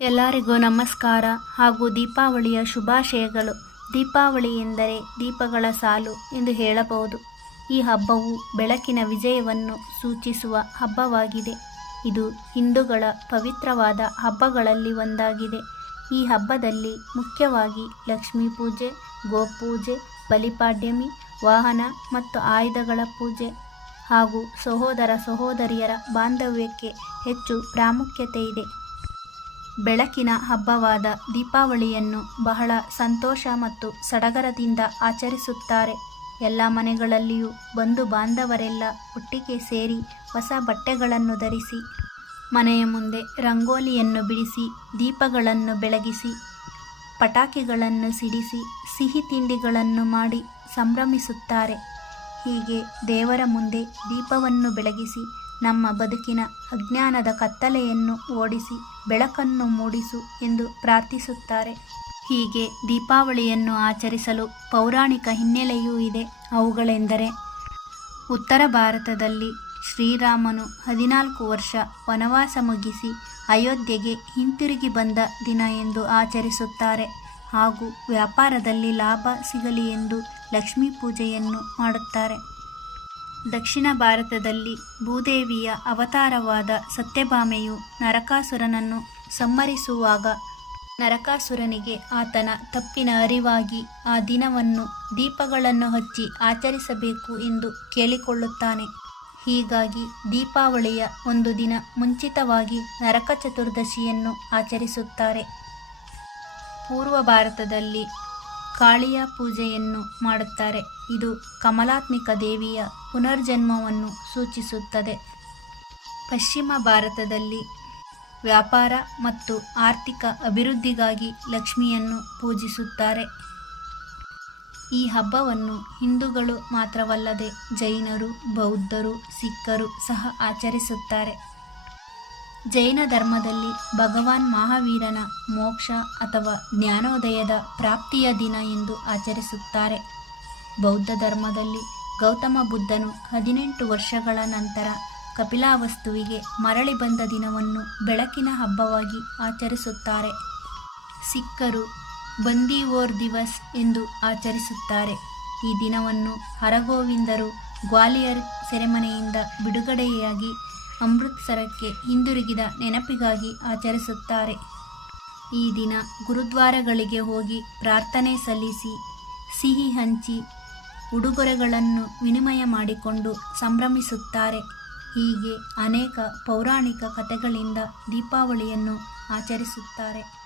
ಎಲ್ಲರಿಗೂ ನಮಸ್ಕಾರ ಹಾಗೂ ದೀಪಾವಳಿಯ ಶುಭಾಶಯಗಳು. ದೀಪಾವಳಿ ಎಂದರೆ ದೀಪಗಳ ಸಾಲು ಎಂದು ಹೇಳಬಹುದು. ಈ ಹಬ್ಬವು ಬೆಳಕಿನ ವಿಜಯವನ್ನು ಸೂಚಿಸುವ ಹಬ್ಬವಾಗಿದೆ. ಇದು ಹಿಂದೂಗಳ ಪವಿತ್ರವಾದ ಹಬ್ಬಗಳಲ್ಲಿ ಒಂದಾಗಿದೆ. ಈ ಹಬ್ಬದಲ್ಲಿ ಮುಖ್ಯವಾಗಿ ಲಕ್ಷ್ಮೀ ಪೂಜೆ, ಗೋಪೂಜೆ, ಬಲಿಪಾಡ್ಯಮಿ, ವಾಹನ ಮತ್ತು ಆಯುಧಗಳ ಪೂಜೆ ಹಾಗೂ ಸಹೋದರ ಸಹೋದರಿಯರ ಬಾಂಧವ್ಯಕ್ಕೆ ಹೆಚ್ಚು ಪ್ರಾಮುಖ್ಯತೆ ಇದೆ. ಬೆಳಕಿನ ಹಬ್ಬವಾದ ದೀಪಾವಳಿಯನ್ನು ಬಹಳ ಸಂತೋಷ ಮತ್ತು ಸಡಗರದಿಂದ ಆಚರಿಸುತ್ತಾರೆ. ಎಲ್ಲ ಮನೆಗಳಲ್ಲಿಯೂ ಬಂಧು ಬಾಂಧವರೆಲ್ಲ ಒಟ್ಟಿಗೆ ಸೇರಿ ಹೊಸ ಬಟ್ಟೆಗಳನ್ನು ಧರಿಸಿ, ಮನೆಯ ಮುಂದೆ ರಂಗೋಲಿಯನ್ನು ಬಿಡಿಸಿ, ದೀಪಗಳನ್ನು ಬೆಳಗಿಸಿ, ಪಟಾಕಿಗಳನ್ನು ಸಿಡಿಸಿ, ಸಿಹಿ ತಿಂಡಿಗಳನ್ನು ಮಾಡಿ ಸಂಭ್ರಮಿಸುತ್ತಾರೆ. ಹೀಗೆ ದೇವರ ಮುಂದೆ ದೀಪವನ್ನು ಬೆಳಗಿಸಿ ನಮ್ಮ ಬದುಕಿನ ಅಜ್ಞಾನದ ಕತ್ತಲೆಯನ್ನು ಓಡಿಸಿ ಬೆಳಕನ್ನು ಮೂಡಿಸು ಎಂದು ಪ್ರಾರ್ಥಿಸುತ್ತಾರೆ. ಹೀಗೆ ದೀಪಾವಳಿಯನ್ನು ಆಚರಿಸಲು ಪೌರಾಣಿಕ ಹಿನ್ನೆಲೆಯೂ ಇದೆ. ಅವುಗಳೆಂದರೆ ಉತ್ತರ ಭಾರತದಲ್ಲಿ ಶ್ರೀರಾಮನು ಹದಿನಾಲ್ಕು ವರ್ಷ ವನವಾಸ ಮುಗಿಸಿ ಅಯೋಧ್ಯೆಗೆ ಹಿಂತಿರುಗಿ ಬಂದ ದಿನ ಎಂದು ಆಚರಿಸುತ್ತಾರೆ. ಹಾಗೂ ವ್ಯಾಪಾರದಲ್ಲಿ ಲಾಭ ಸಿಗಲಿ ಎಂದು ಲಕ್ಷ್ಮೀ ಪೂಜೆಯನ್ನು ಮಾಡುತ್ತಾರೆ. ದಕ್ಷಿಣ ಭಾರತದಲ್ಲಿ ಭೂದೇವಿಯ ಅವತಾರವಾದ ಸತ್ಯಭಾಮೆಯು ನರಕಾಸುರನನ್ನು ಸಂಹರಿಸುವಾಗ ನರಕಾಸುರನಿಗೆ ಆತನ ತಪ್ಪಿನ ಅರಿವಾಗಿ ಆ ದಿನವನ್ನು ದೀಪಗಳನ್ನು ಹಚ್ಚಿ ಆಚರಿಸಬೇಕು ಎಂದು ಕೇಳಿಕೊಳ್ಳುತ್ತಾನೆ. ಹೀಗಾಗಿ ದೀಪಾವಳಿಯ ಒಂದು ದಿನ ಮುಂಚಿತವಾಗಿ ನರಕ ಚತುರ್ದಶಿಯನ್ನು ಆಚರಿಸುತ್ತಾರೆ. ಪೂರ್ವ ಭಾರತದಲ್ಲಿ ಕಾಳಿಯ ಪೂಜೆಯನ್ನು ಮಾಡುತ್ತಾರೆ. ಇದು ಕಮಲಾತ್ಮಿಕ ದೇವಿಯ ಪುನರ್ಜನ್ಮವನ್ನು ಸೂಚಿಸುತ್ತದೆ. ಪಶ್ಚಿಮ ಭಾರತದಲ್ಲಿ ವ್ಯಾಪಾರ ಮತ್ತು ಆರ್ಥಿಕ ಅಭಿವೃದ್ಧಿಗಾಗಿ ಲಕ್ಷ್ಮಿಯನ್ನು ಪೂಜಿಸುತ್ತಾರೆ. ಈ ಹಬ್ಬವನ್ನು ಹಿಂದೂಗಳು ಮಾತ್ರವಲ್ಲದೆ ಜೈನರು, ಬೌದ್ಧರು, ಸಿಖ್ಖರು ಸಹ ಆಚರಿಸುತ್ತಾರೆ. ಜೈನ ಧರ್ಮದಲ್ಲಿ ಭಗವಾನ್ ಮಹಾವೀರನ ಮೋಕ್ಷ ಅಥವಾ ಜ್ಞಾನೋದಯದ ಪ್ರಾಪ್ತಿಯ ದಿನ ಎಂದು ಆಚರಿಸುತ್ತಾರೆ. ಬೌದ್ಧ ಧರ್ಮದಲ್ಲಿ ಗೌತಮ ಬುದ್ಧನು ಹದಿನೆಂಟು ವರ್ಷಗಳ ನಂತರ ಕಪಿಲಾವಸ್ತುವಿಗೆ ಮರಳಿ ಬಂದ ದಿನವನ್ನು ಬೆಳಕಿನ ಹಬ್ಬವಾಗಿ ಆಚರಿಸುತ್ತಾರೆ. ಸಿಖ್ಖರು ಬಂದಿವೋರ್ ದಿವಸ್ ಎಂದು ಆಚರಿಸುತ್ತಾರೆ. ಈ ದಿನವನ್ನು ಹರಗೋವಿಂದರು ಗ್ವಾಲಿಯರ್ ಸೆರೆಮನೆಯಿಂದ ಬಿಡುಗಡೆಯಾಗಿ ಅಮೃತ್ಸರಕ್ಕೆ ಹಿಂದಿರುಗಿದ ನೆನಪಿಗಾಗಿ ಆಚರಿಸುತ್ತಾರೆ. ಈ ದಿನ ಗುರುದ್ವಾರಗಳಿಗೆ ಹೋಗಿ ಪ್ರಾರ್ಥನೆ ಸಲ್ಲಿಸಿ, ಸಿಹಿ ಹಂಚಿ, ಉಡುಗೊರೆಗಳನ್ನು ವಿನಿಮಯ ಮಾಡಿಕೊಂಡು ಸಂಭ್ರಮಿಸುತ್ತಾರೆ. ಹೀಗೆ ಅನೇಕ ಪೌರಾಣಿಕ ಕಥೆಗಳಿಂದ ದೀಪಾವಳಿಯನ್ನು ಆಚರಿಸುತ್ತಾರೆ.